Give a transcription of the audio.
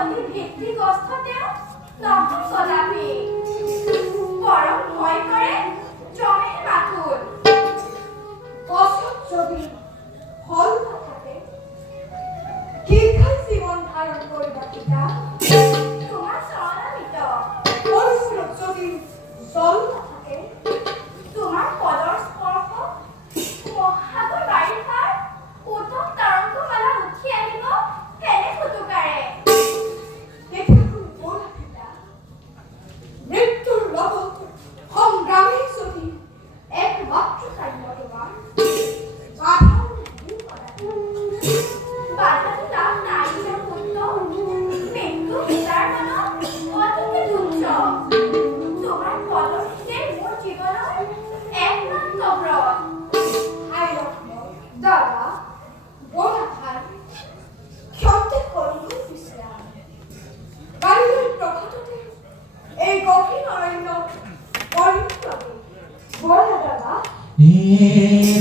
অতি ভিত্তিগ্রস্ততেও তখন কদাপি পরম ভয় করে জমে মাথুর যদি হল নাথাকে দীর্ঘ জীবন ধারণ Yeah.